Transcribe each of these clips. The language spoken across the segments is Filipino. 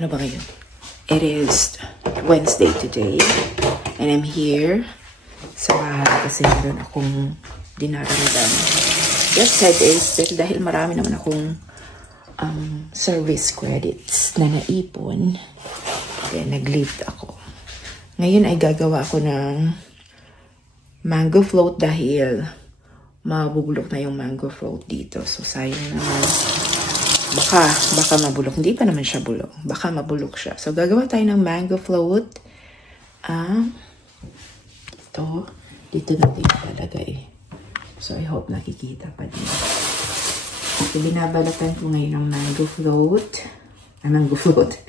Ano ba ngayon? It is Wednesday today. And I'm here sa bahay kasi meron akong dinaramdam. Just said it dahil marami naman akong service credits na naipon. Kaya nag-lift ako. Ngayon ay gagawa ako ng mango float dahil mabubulok na yung mango float dito. So sayang naman. Baka mabulok. Hindi pa naman siya bulok. Baka mabulok siya. So gagawa tayo ng mango float. Ito. Dito natin ilalagay. So I hope nakikita pa din. So binabalatan ko ngayon ng mango float. Mango float.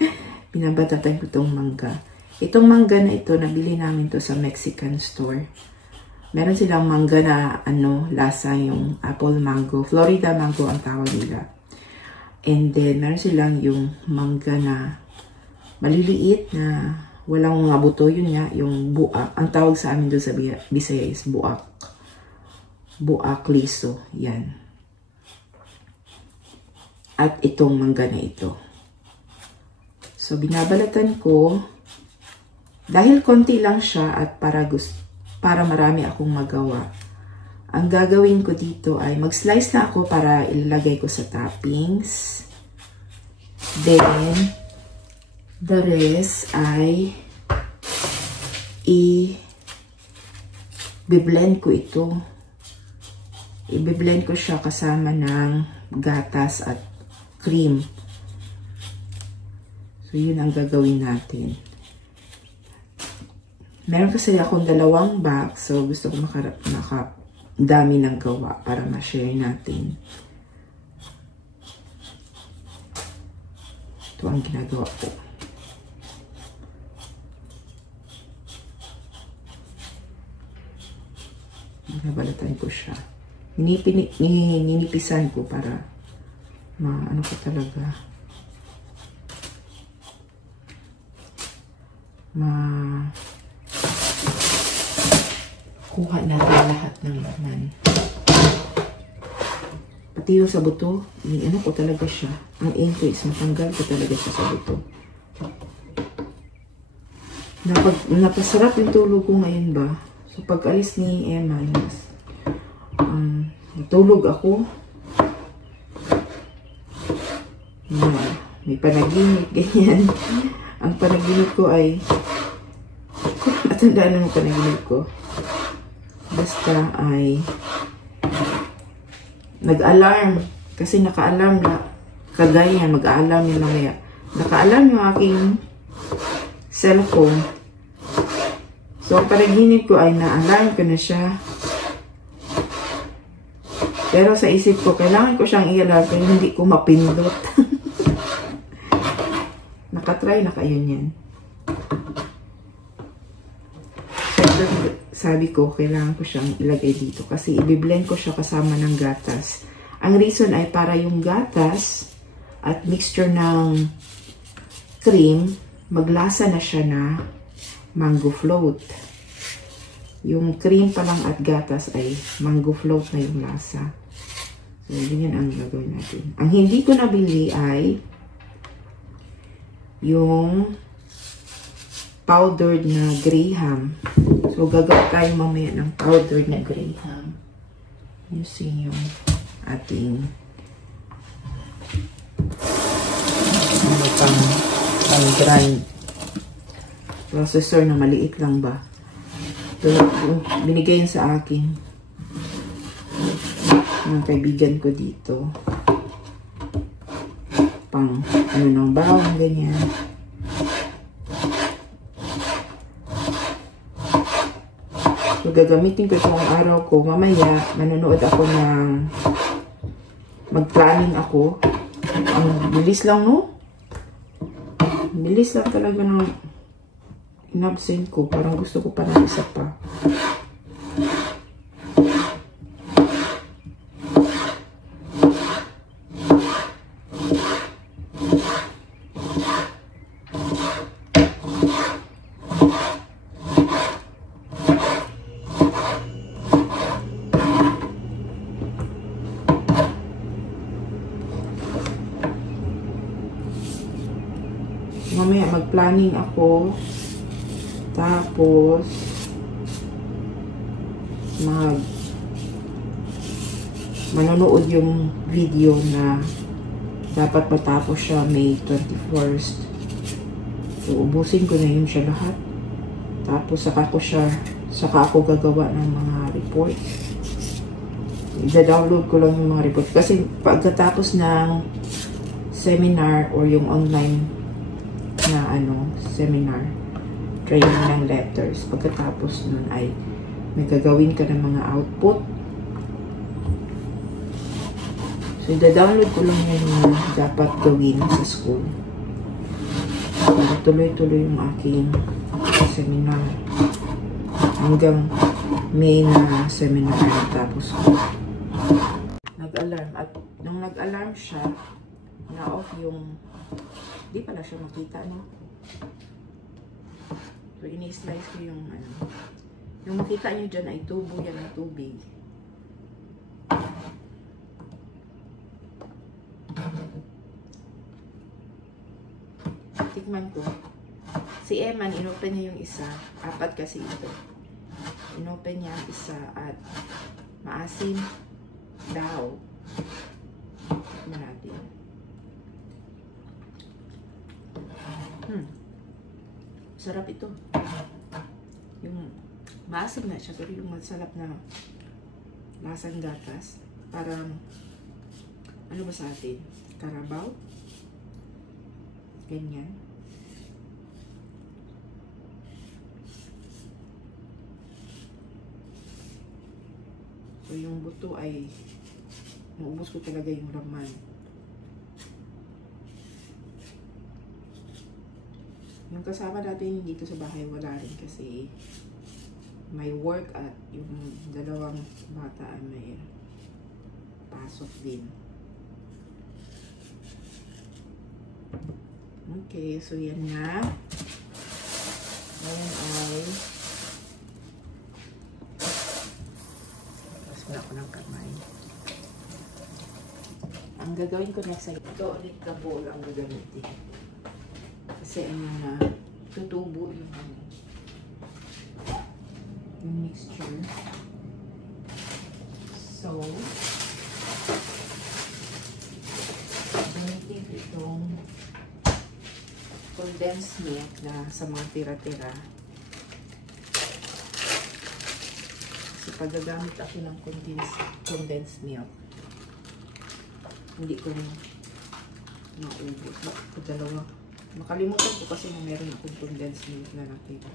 Binabalatan ko itong mangga. Itong mangga na ito, nabili namin to sa Mexican store. Meron silang mangga na lasa yung apple mango. Florida mango ang tawag nila. And then, meron silang yung mangga na maliliit na walang mga buto. Yun nga, yung buak. Ang tawag sa amin doon sa Bisaya is buak. Buak liso. Yan. At itong mangga na ito. So, binabalatan ko. Dahil konti lang siya at para marami akong magawa. Ang gagawin ko dito ay mag-slice na ako para ilalagay ko sa toppings. Then, the rest ay i-blend ko ito. I-blend ko siya kasama ng gatas at cream. So, yun ang gagawin natin. Meron kasi akong dalawang box. So, gusto ko dami ng gawa para ma-share natin. Ito ang ginagawa ko. Nabalatan ko siya. Ninipisan ko para ano ko talaga. Kuha natin lahat ng laman. Pati yung sa buto, ano ko talaga siya. Ang aim ko is matanggal ko talaga siya sa buto. Napasarap yung tulog ko ngayon ba? So pag alis ni Emma, natulog ako. May panaginip, ganyan. Ang panaginip ko ay, matandaan lang yung panaginip ko. Basta ay nag-alarm. Kasi naka-alarm na kagaya, mag-alarm yung mamaya. Naka-alarm yung aking cellphone. So, ang panaginip ko ay na-alarm ko na siya. Pero sa isip ko, kailangan ko siyang i-alarm kaya hindi ko mapindot. Nakatry na kayo niyan. Sabi ko, kailangan ko siyang ilagay dito kasi i-blend ko siya kasama ng gatas. Ang reason ay para yung gatas at mixture ng cream, maglasa na siya na mango float. Yung cream pa lang at gatas ay mango float na yung lasa. So, ganyan ang gagawin natin. Ang hindi ko nabili ay yung powdered na graham. So, gagawa tayo mamaya ng powdered na graham. Using yung ating pang grind processor na maliit lang ba. So, binigay yun sa akin ng kaibigan ko dito. Pang ng bawang, ganyan. So, gagamitin ko itong araw ko. Mamaya, manonood ako ng mag-planning ako. Ang bilis lang, no? Bilis lang talaga ng in-absent ko. Parang gusto ko pa na isa pa. mamaya mag-planning ako. Tapos, manonood yung video na dapat matapos siya May 21st. So, ubusin ko na yun siya lahat. Tapos, saka ako gagawa ng mga reports. I-download ko lang yung mga reports. Kasi, pagkatapos ng seminar or yung online na seminar, training ng letters, pagkatapos nun ay may gagawin ka ng mga output. So, i-download ko lang yung dapat gawin sa school. Para tuloy-tuloy yung aking seminar. Hanggang May na seminar na tapos ko. Nag-alarm. At nung nag-alarm siya, na-off yung... Di pala siya makita, no? So, ini-slice ko yung yung makita nyo dyan ay tubo yan ng tubig. Tikman ko. Si Eman, inopen niya yung isa. 4 kasi ito. Inopen niya ang isa at maasim daw. Tikman natin. Sarap ito. Yung maasim na siya, pero yung masarap na lasang gatas. Parang, ano ba sa atin? Karabaw? Ganyan. So, yung buto ay naubos ko talaga yung laman. Yung kasama natin dito sa bahay, wala rin kasi may work at yung dalawang bata ay may pasok din. Okay, so yan na. Ngayon ay tapos na ako ng kamay. Ang gagawin ko next ay ito ulit na bowl ang gagamitin. Kasi tutubo yung mixture. So, gamitin itong condensed milk na sa mga tira-tira. Kasi pag gagamit ako ng condensed milk, hindi ko maubos. Dalawa. Makalimutan ko kasi na meron akong condensed milk na nakita.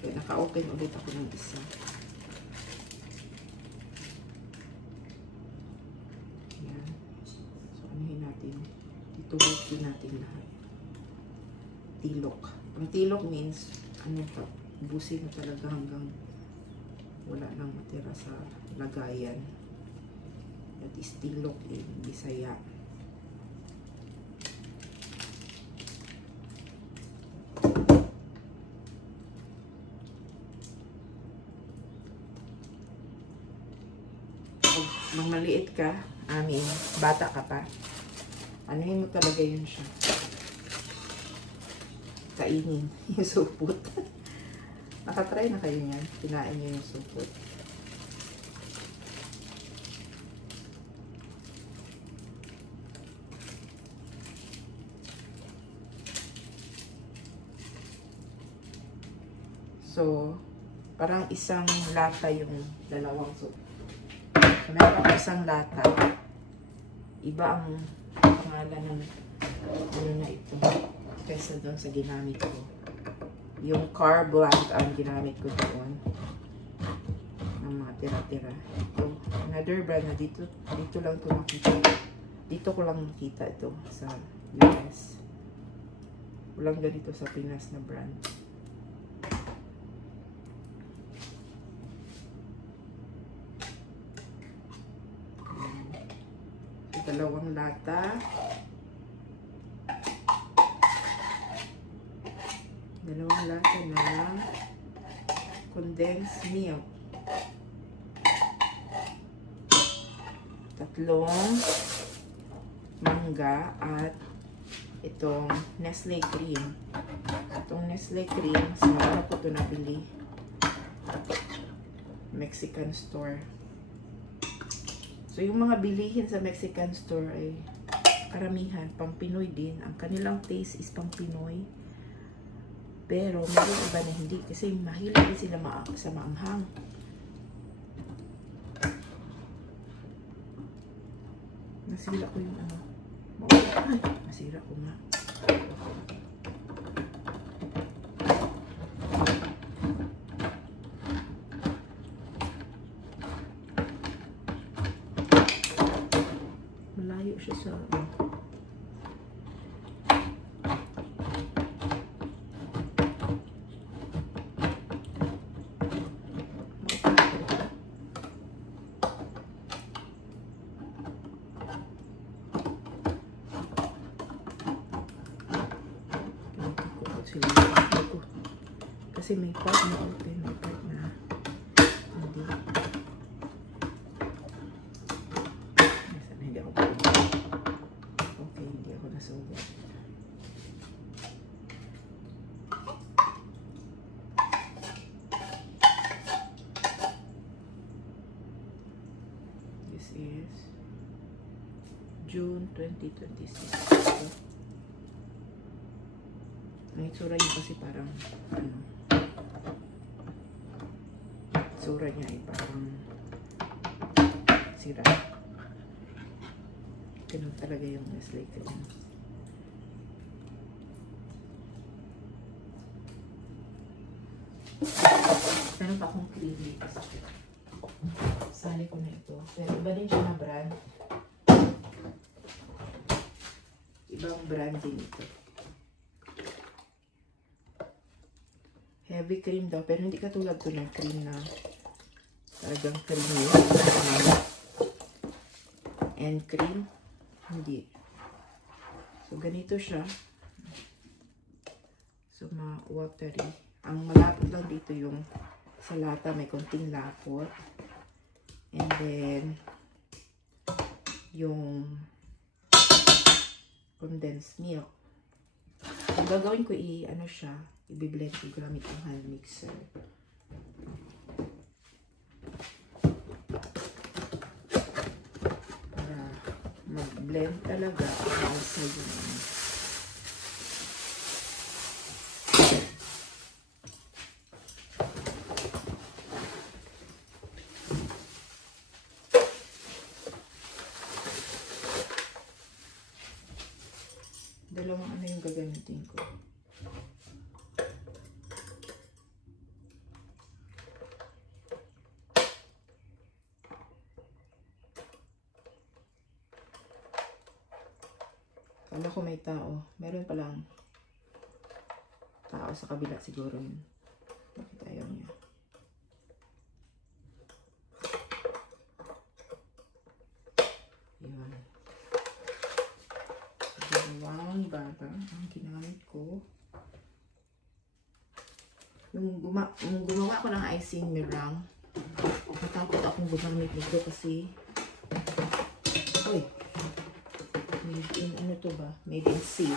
Kaya naka-open ulit ako ng isa. Yan. So, anuhin natin. Itubutin natin lahat. Tilok. Ang tilok means, ubusin mo talaga hanggang wala nang matira sa lagayan. That is tilok in Bisaya. Nang maliit ka, bata ka pa, anuhin mo talaga yun siya. Kainin yung supot. Nakatry na kayo niyan. Kinain niyo yung supot. So, parang isang lata yung dalawang supot. So, meron ako isang lata. Iba ang pangalan ng na ito kaysa doon sa ginamit ko. Yung car blank ang ginamit ko doon. Ng mga tira-tira. Ito, another brand na dito lang ito nakita. Dito ko lang nakita ito sa US. Walang ganito sa Pinas na brand. Dalawang lata. Dalawang lata ng condensed milk. 3 mangga at itong Nestle cream. Itong Nestle cream, sa ko ito nabili. Mexican store. So, yung mga bilihin sa Mexican store ay karamihan, pang Pinoy din. Ang kanilang taste is pang Pinoy. Pero, meron iba na hindi. Kasi mahilig din sila sa maanghang. Nasira ko yung ano. Ay, nasira ko nga. Malayo siya sa kasi may part na open, may part na hindi. Sana hindi ako okay, hindi ako nasugat. This is June 2026. Ang itsura niya kasi parang ano, itsura niya ay parang sira. Ganun talaga yung Nestle cream. Meron pa akong cream dito. Sali ko na ito. Pero iba din siya na brand. Ibang brand din ito. Heavy cream daw, pero hindi katulad ko ng cream na talagang creamy. And cream, hindi. So, ganito siya. So, ma-watery. Ang malapot lang dito yung sa lata, may konting lapot. And then, yung condensed milk. Ang gagawin ko, ano siya, i-blend ko gamit yung hand mixer. Para mag-blend talaga sa yung dalawang ano yung gagamitin ko. Kala ko may tao. Meron palang tao sa kabila siguro yun. Bakit ayaw niya? Yun. Dalawang bata ang ginamit ko. Yung gumawa ko ng icing meringue, natakot akong gumamit nito kasi made in ano to ba? Made in sea.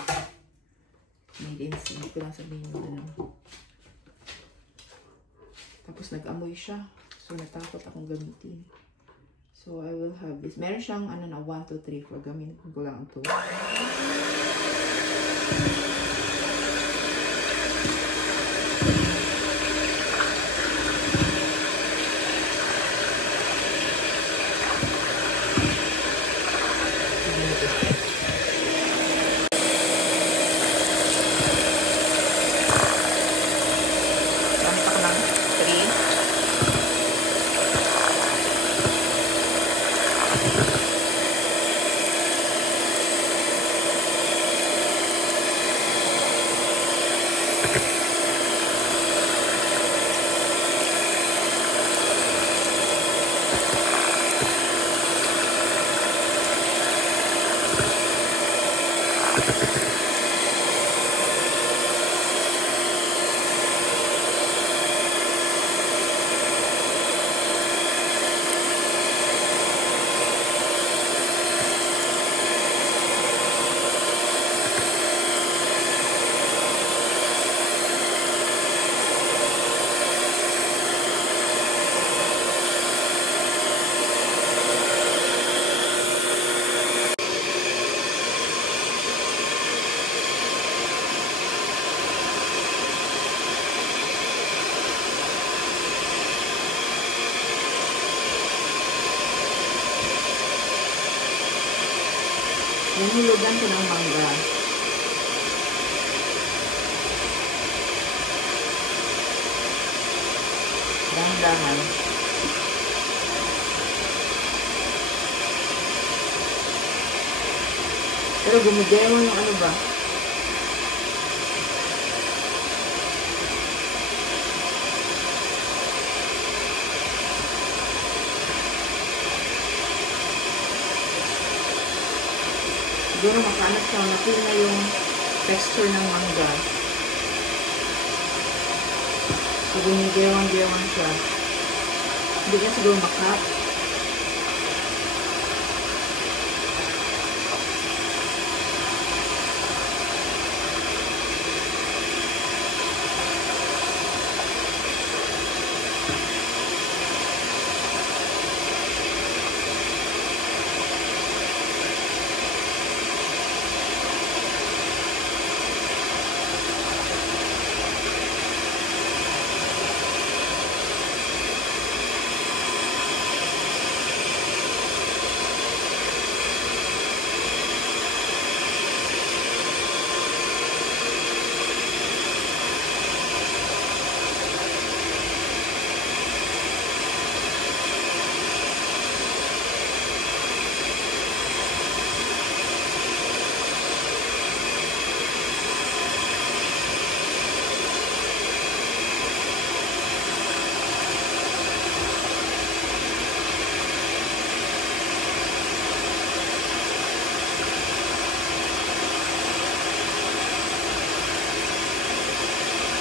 Made in sea. Hindi ko lang sabihin yung ano. Tapos nag-amoy siya. So natakot akong gamitin. So I will have this. Meron siyang ano na 1, 2, 3, 4. Gamitin ko lang ito. Nanilugan ko ng mangga. Dahan-dahan. Pero gumidemo yung ano ba? Siguro makaanap siya. Napil na yung texture ng mangga. So, gumidewang-dewang siya. Hindi ka siguro makap.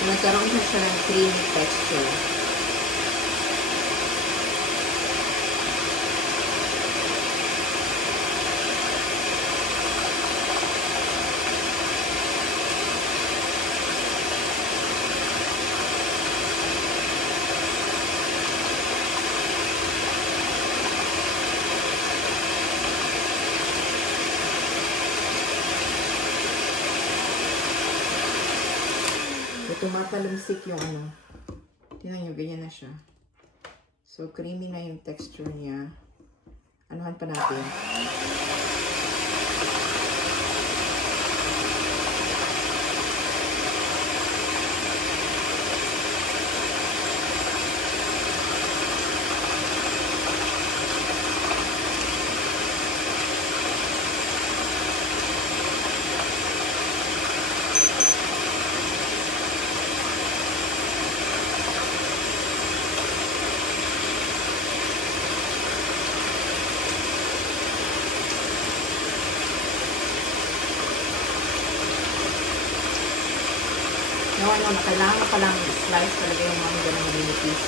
Nagkaroon na siya ng creamy texture. Tumatalumsik yung ano. Tingnan nyo, ganyan na siya. So, creamy na yung texture niya. Anuhan pa natin. Kailangan pa lang slice talaga yung mga ganang maliliit.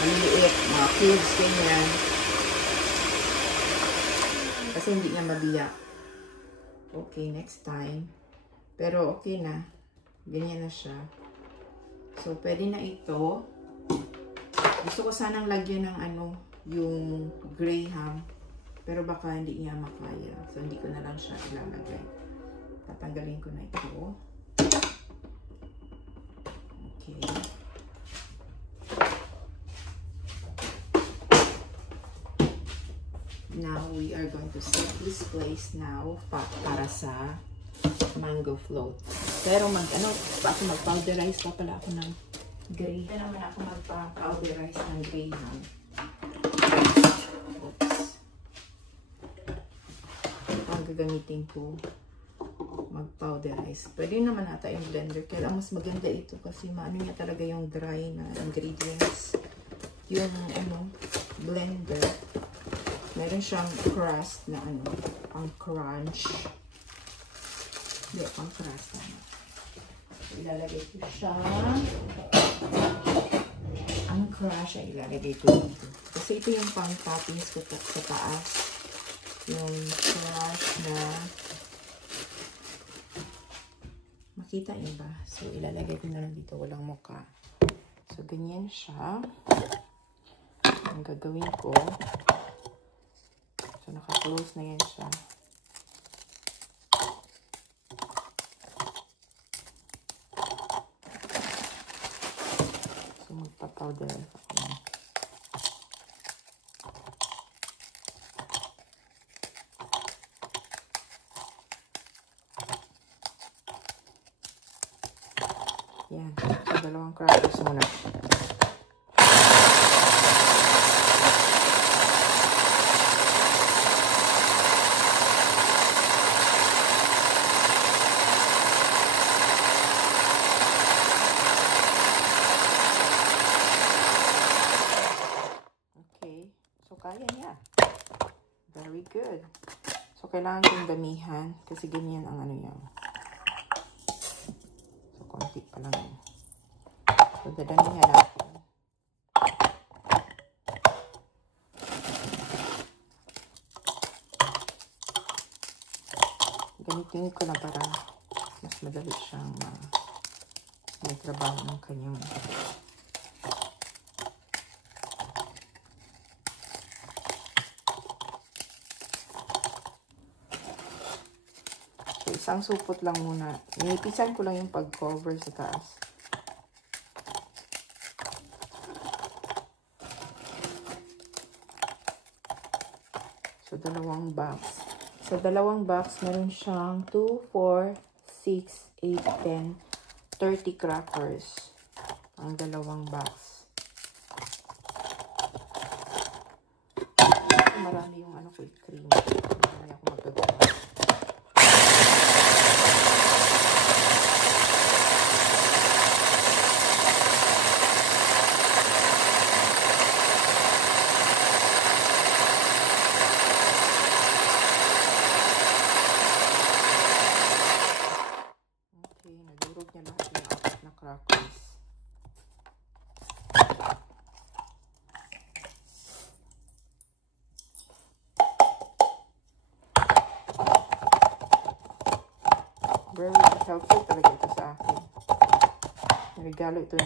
Maliliit, mga cubes, ganyan. Kasi hindi niya mabiyak. Okay, next time. Pero okay na. Ganyan na siya. So, pwede na ito. Gusto ko sanang lagyan ng ano, yung graham. Pero baka hindi niya makaya. So, hindi ko na lang siya ilalagay. Tatanggalin ko na ito. Okay. Now, we are going to set this place now para sa mango float. Pero mag-powderize pa pala ako ng graham. Hindi naman ako mag-powderize ng graham. Oops. Ito ang gagamitin ko. Mag-powderize. Pwede naman ata yung blender. Kaya mas maganda ito kasi maano niya talaga yung dry na ingredients. Yung ano, blender. Meron siyang crust na ano, ang crunch. Hindi, ang crust na. So, ilalagay ko siya. Ang crush ay ilalagay ko dito. Kasi ito yung pang toppings ko sa taas. Yung crush na makita niyo ba? So, ilalagay ko na lang dito. Walang muka. So, ganyan siya. Ang gagawin ko. So, naka-close na yan siya. So, magpa-powder ako. Yan. So, dalawang crackers muna. Kaya niya. Very good. So, kailangan kong damihan kasi ganyan ang ano niya. So, konti pa lang yun. So, dadamihan natin. Gamitin ko na para mas madali siyang may trabaho ng kanyang isang supot lang muna. Inipisan ko lang yung pag-cover sa taas. So, dalawang box. Sa dalawang box, meron siyang 2, 4, 6, 8, 10, 30 crackers. Ang dalawang box. Marami yung ano ko, cream. Marami ako magagawa. Very helpful talaga ito sa akin. Regalo ito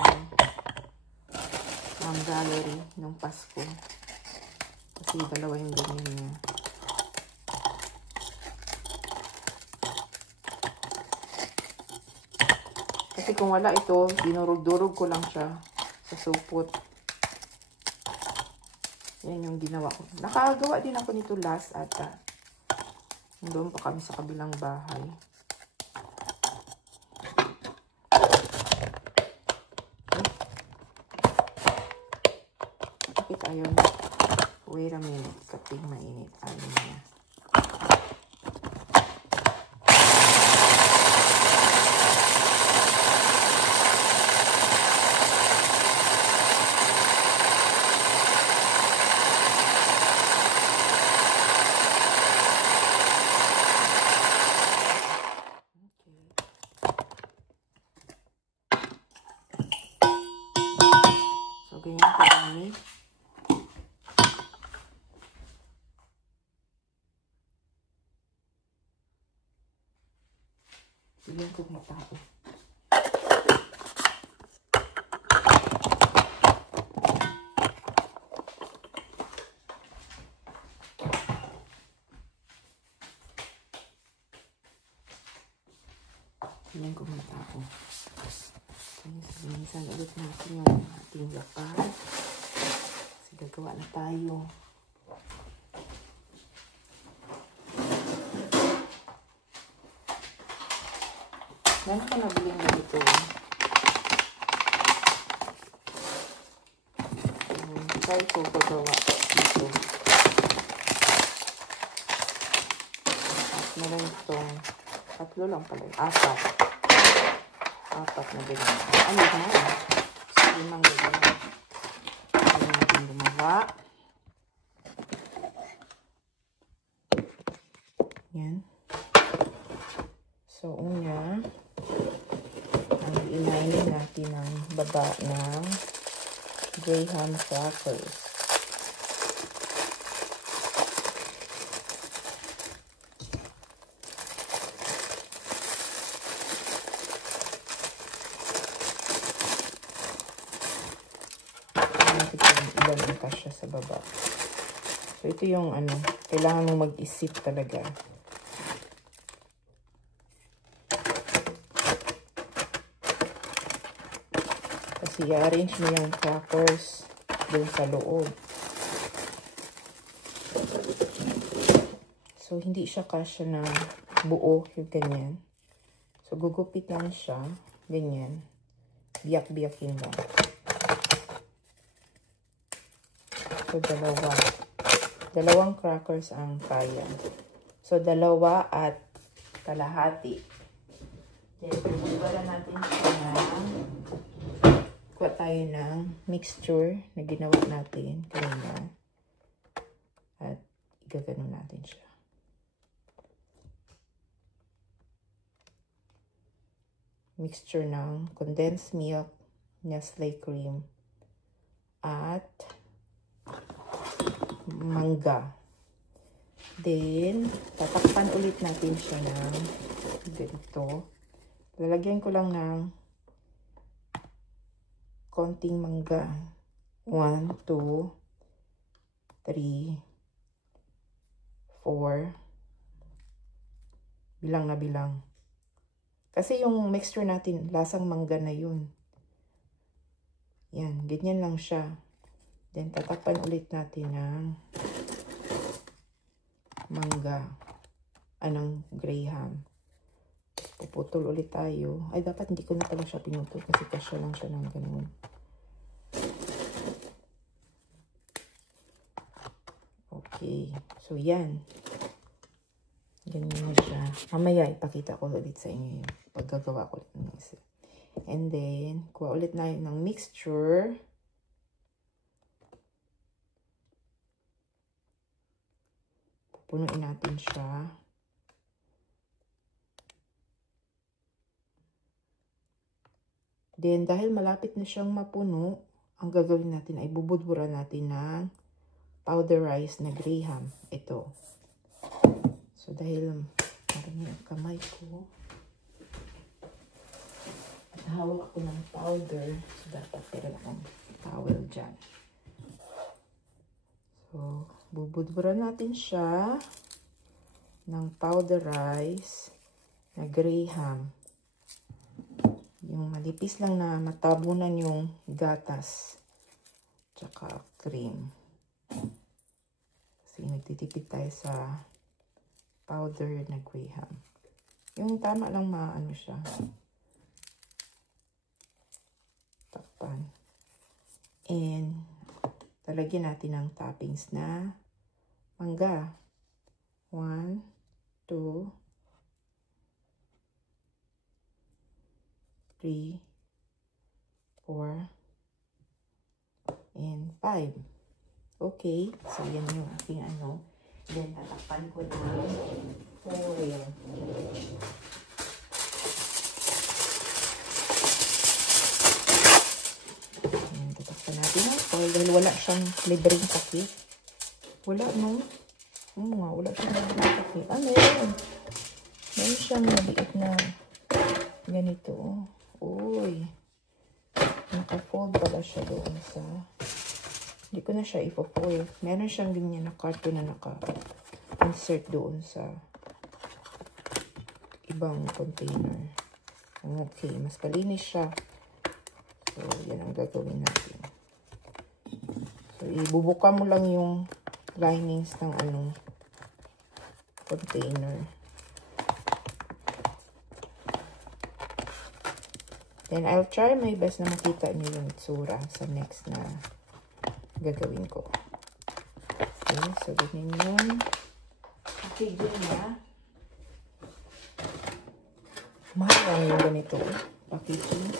ng Valerie nung Pasko. Kasi dalawa yung ganyan niya. Kasi kung wala ito, dinurog-durog ko lang siya sa supot. Yan yung ginawa ko. Nakagawa din ako nito last ata. Doon pa kami sa kabilang bahay. Kapit ayaw na. Wait a minute. Kapit mainit. Ayaw niya. Ganyan karami. Bigyan ko may tao. Bigyan ko may tao. Minsan ulit natin yung ating lapar. Kasi gagawa na tayo. Meron ka nabiling na dito. Try ko gagawa dito. At meron itong tatlo lang pala. Apat na ganyan. Ano na? Limang ganyan. Ano natin gumawa. Yan. So, una, ang inainin natin ang baba ng graham crackers. Ilan ang kasya sa baba. So, ito yung ano, kailangan mong mag-isip talaga. Kasi i-arrange mo yung crackers doon sa loob. So, hindi siya kasya na buo, yung ganyan. So, gugupit lang siya, ganyan. Biyak-biyakin lang. So, dalawang crackers ang kaya. So, 2 at kalahati. Then, bubara natin siya ng kuha tayo ng mixture na ginawa natin kanina. At igaganon natin siya. Mixture ng condensed milk, Nestle cream, at mangga. Then, tatakpan ulit natin siya ng ganito. Lalagyan ko lang ng konting mangga. 1, 2, 3, 4. Bilang na bilang. Kasi yung mixture natin, lasang mangga na yun. Yan, ganyan lang siya. Then, tatakpan ulit natin ng mangga. Anong graham. Puputol ulit tayo. Ay, dapat hindi ko na pala siya pinutol kasi kasya lang siya ng ganun. Okay. So, yan. Ganyan na siya. Mamaya, ipakita ko ulit sa inyo yung paggagawa ko ulit ng isa. And then, kuha ulit na ng mixture. Pupunuin natin siya. Then, dahil malapit na siyang mapuno, ang gagawin natin ay bubudburan natin ng powderized na graham. Ito. So, dahil marami ang kamay ko, at hawak ako ng powder, so dapat meron akong towel dyan. So, bubudburan natin siya ng powderized na graham. Yung malipis lang na matabunan yung gatas tsaka cream. Kasi nagtitipid tayo sa powder na graham. Yung tama lang maano siya. Takpan. And talagyan natin ng toppings na mangga. 1, 2, 3, 4, and 5. Okay. So, yan yung aking ano. Then, tatakpan ko ng foil. Ayan, tatakpan natin ng foil dahil wala siyang libreng takip. Wala, no? Wala siyang libreng takip. Ah, meron. Meron siyang maliit na ganito. Uy. Naka-fold pala siya doon sa... Hindi ko na siya ipo-foil. Meron siyang ganyan na carton na naka-insert doon sa ibang container. Okay, mas kalinis siya. So, yan ang gagawin natin. So, ibubuka mo lang yung linings ng container. Then, I'll try my best na makita niyo yung itsura sa next na gagawin ko. Okay, so ganyan yun. Okay, yun na. Mahal yung ganito. Packaging.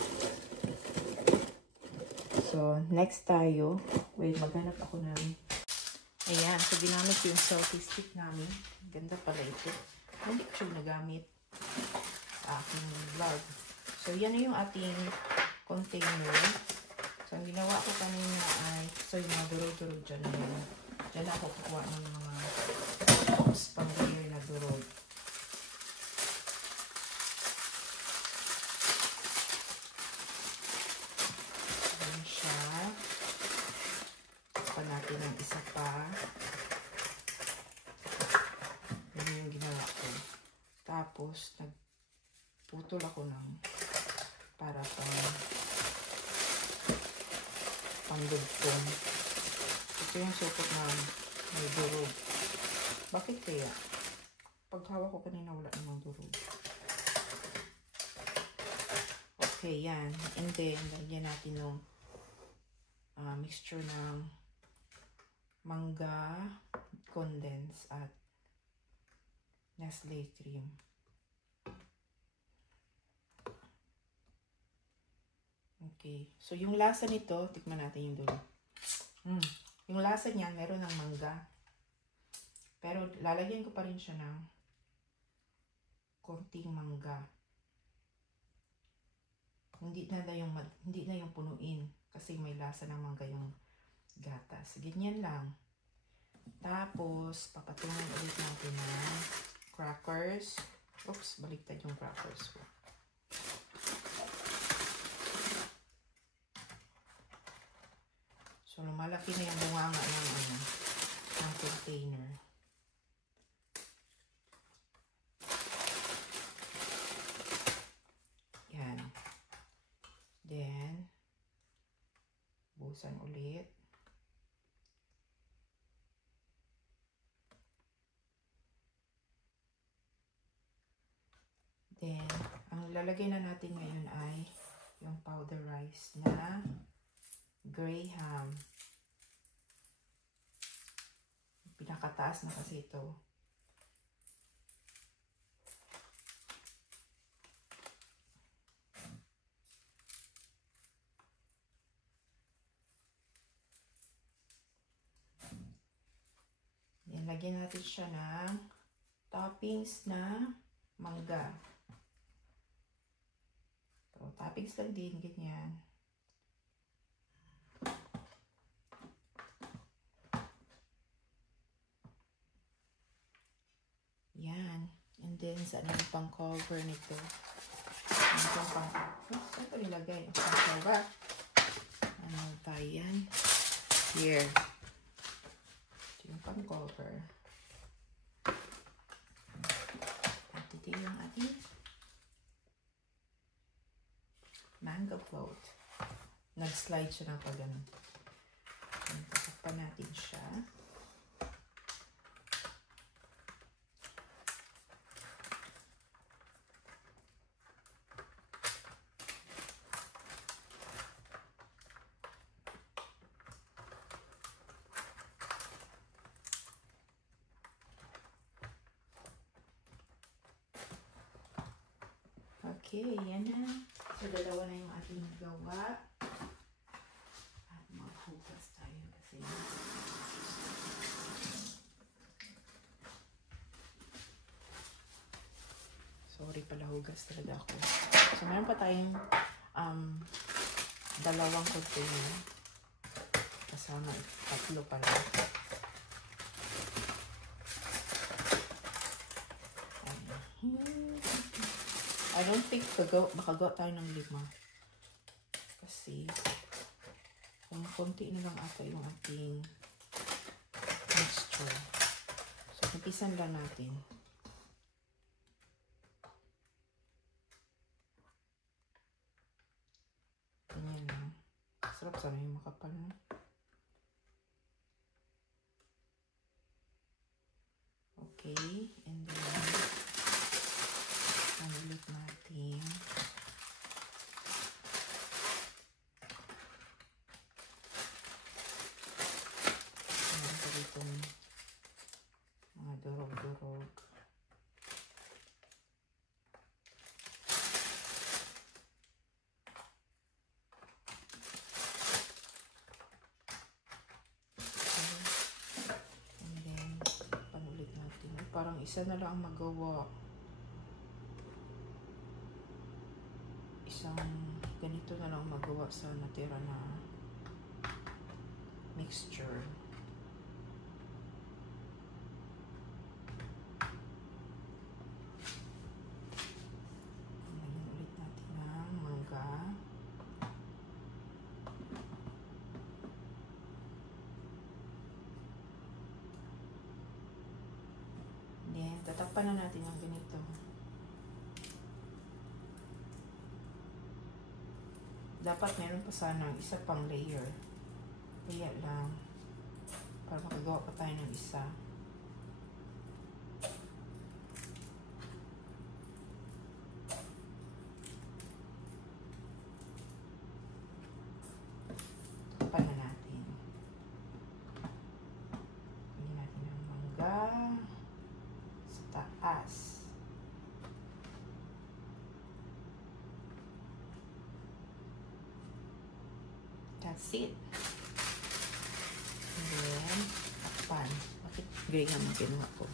So, next tayo. Wait, maghanap ako ng... Ayan, so ginamit ko yung selfie stick namin. Ganda pala ito. Hindi ko siya nagamit sa aking vlog. So, yan na yung ating container. So, ang ginawa ko kanina ay, so yung mga durog-durog dyan na yun. Dyan ako kukuha ng mga pang-layer na durog. Ayan siya. Pa natin ang isa pa. Yan yung ginawa ko. Tapos, nagputol ako ng para pang-dugtong. Ito yung sukot na may durog. Bakit kaya? Pag hawak ko kanina wala namang durog. Okay, yan. And then, lagyan natin ng mixture ng mangga, condense, at Nestle cream. Okay. So, yung lasa nito, tikman natin yung dulo. Yung lasa niya, meron ng mangga. Pero, lalagyan ko pa rin siya ng konting mangga. Hindi na yung punuin kasi may lasa ng mangga yung gatas. Ganyan lang. Tapos, papatungan ulit natin ng crackers. Oops, baliktad yung crackers ko. So, lumalaki na yung bunganga ng container. Yan. Then, busan ulit. Then, ang lalagay na natin ngayon ay yung powder rice na Graham. Pinakataas na kasi ito. Yan, lagyan natin siya ng toppings na mangga. So, toppings lang din, ganyan. Yan. And then, saan yung pang-cover nito? Saan ito nilagay? Pang-cover. Ano ba yan? Here. Ito yung pang-cover. At ito yung ating mango float. Nag-slide siya ng pagano. Takpan natin siya. Okay, yan na. So, dalawa na yung ating gawa. At maghugas tayo kasi. Sorry pala, hugas talaga ako. So, meron pa tayong dalawang container. Kasama, tatlo pala. I don't think makagawa tayo ng 5. Kasi, kung konti na lang ata yung ating mixture. So, umpisan lang natin. Ganyan lang. Sarap sana yung makapal na. Okay. And then, ulit natin. Meron pa dito mga durog-durog. And then, panulit natin. Parang isa na lang ang magawa. Isang ganito na lang magawa sa natira na mixture. Lagyan ulit natin ng mangga. Then, tatakpan na natin ang ganito. Dapat meron pa sana isa pang layer. Kaya lang, para makagawa pa tayo ng isa. taas. That's it. And then, takpan. Bakit gray naman kinuha ko?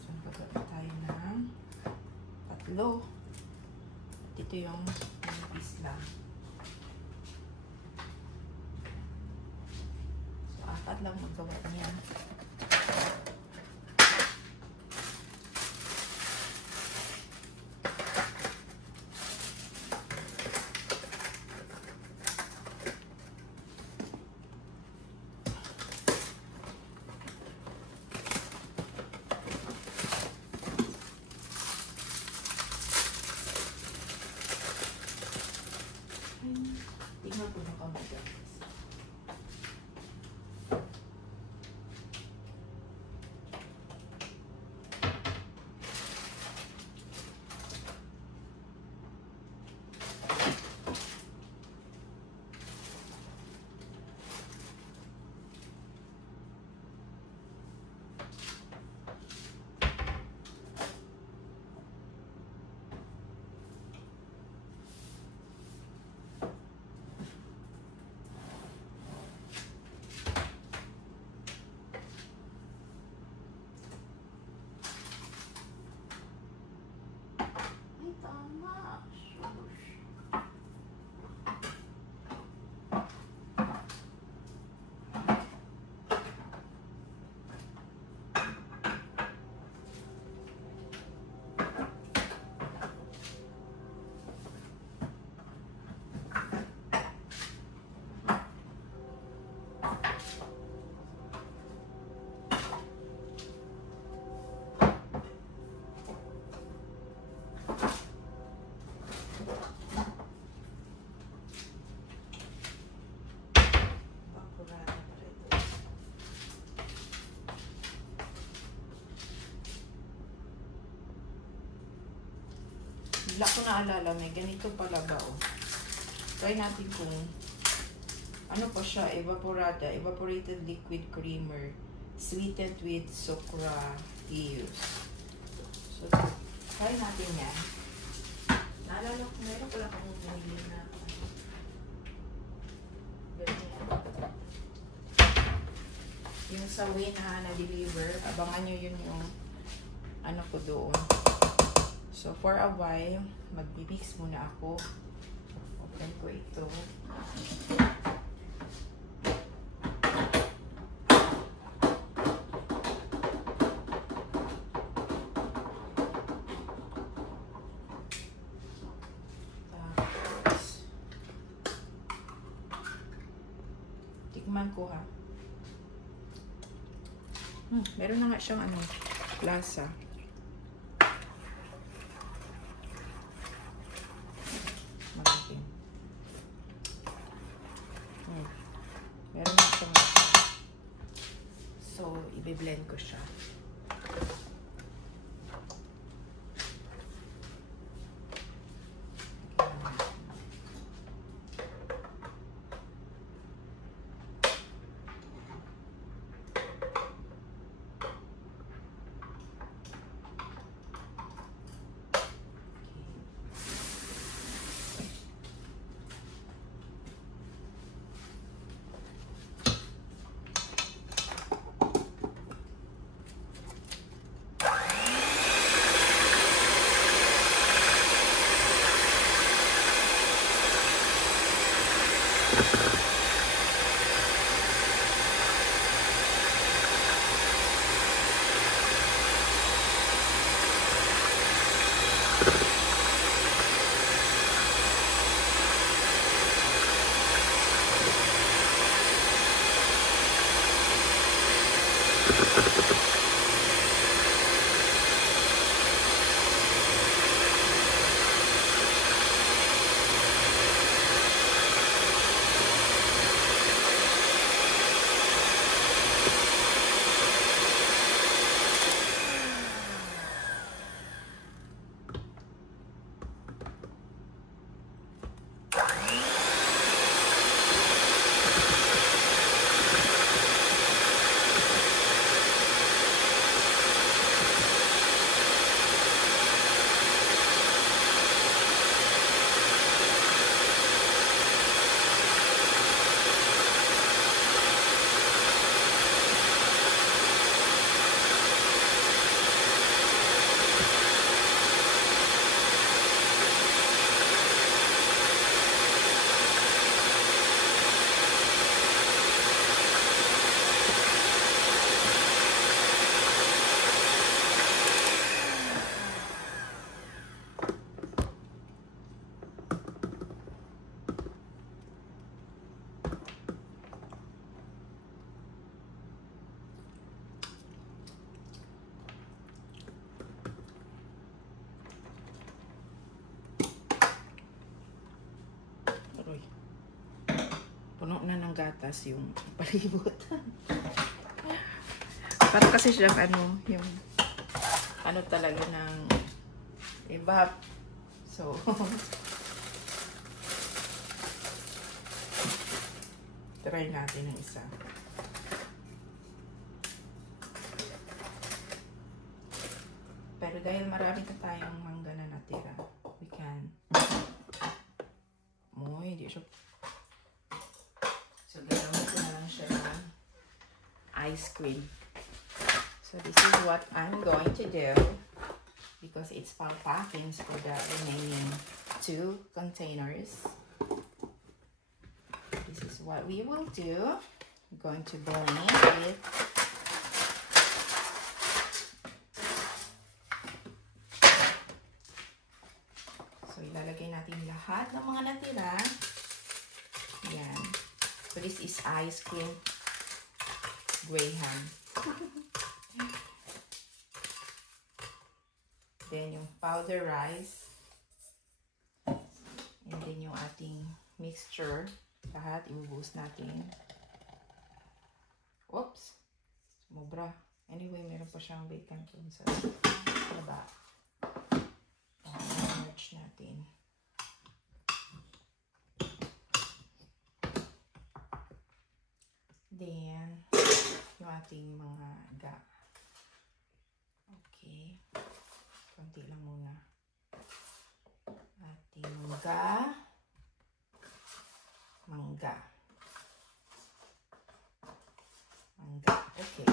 So, gagawin tayo ng tatlo. At ito yung piece lang. Apat lang magawa niya. Tingnan ko na kamay. Bigla ko naalala, may ganito pala ba, oh. Try natin kung ano pa siya, evaporated liquid creamer, sweetened with sucralose. So, try natin yan. Naalala ko, meron ko lang akong bumili na ganyan. Yung sa Win na deliver, abangan nyo yun yung ano ko doon. So, for a while, mag-mix muna ako. Open ko ito. Tapos, tikman ko ha. Meron na nga siyang ano, lasa. Meron na siyang lasa. So, i-blend ko siya. Puno na ng gatas yung palibot. Parang kasi siyang ano, yung ano talaga ng evap. So, try natin ng isa. Pero dahil marami na tayong mangga na natira, we can... hindi siya. So, gagawin ko na lang siya ng ice cream. So, this is what I'm going to do because it's for packings for the remaining 2 containers. This is what we will do. I'm going to blend it. So, ilalagay natin lahat ng mga natira. Yan. So, this is ice cream Graham. Then, yung powder rice. And then, yung ating mixture. Lahat, ibubuhos natin. Oops! Sumobra. Anyway, meron pa siyang bacon dun sa baba. Merge natin. Then, yung ating mga ga. Okay. Konti lang muna. Ating mangga. Mangga. Okay.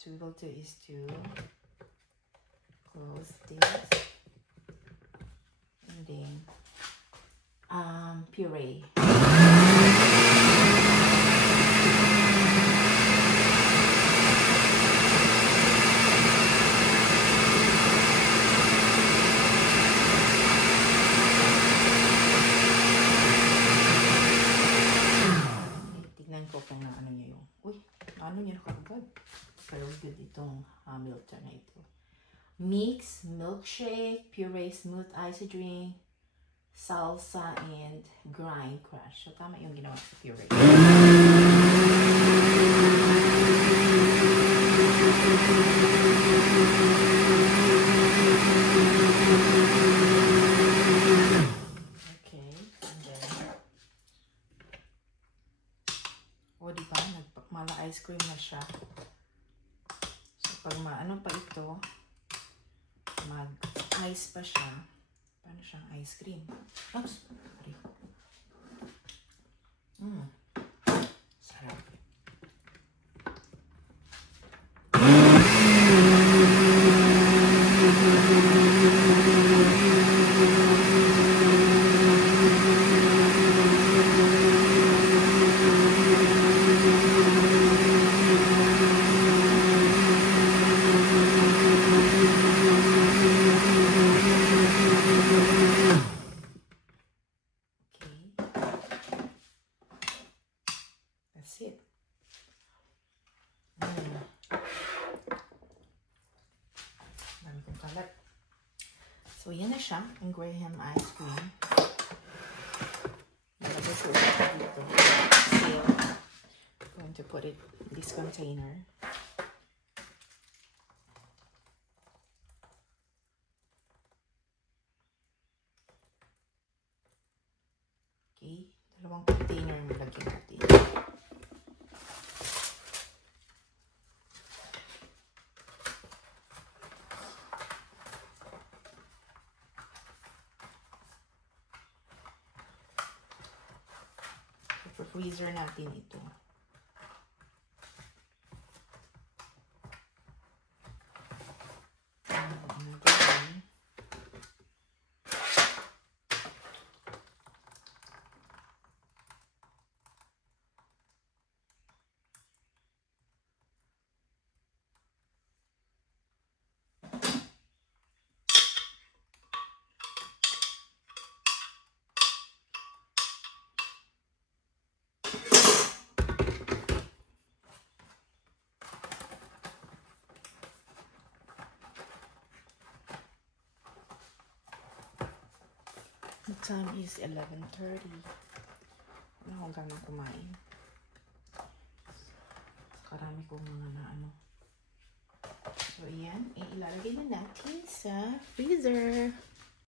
So, what we'll do is to close this. And then, puree. Ano niya nakagad? Pero good itong Hamilton na ito. Mix, milkshake, puree, smooth ice drink, salsa, and grind crush. So, tama yung ginawa sa puree. Okay. And then, diba? Mala ice cream na siya. So, pag maano pa ito, mag-ice pa siya. Paano siyang ice cream? Oops! Sorry. Sarap. That's it. Dami kong kalat. So, yan na siya. Ang Graham ice cream. Nalagay ko ito dito. Seal. I'm going to put it in this container. Okay. Dalawang container yung lagyan natin. Freezer natin ito. The time is 11:30. akong ganang kumain. Karami kong mga na ano. So, ayan. Ilalagay na natin sa freezer.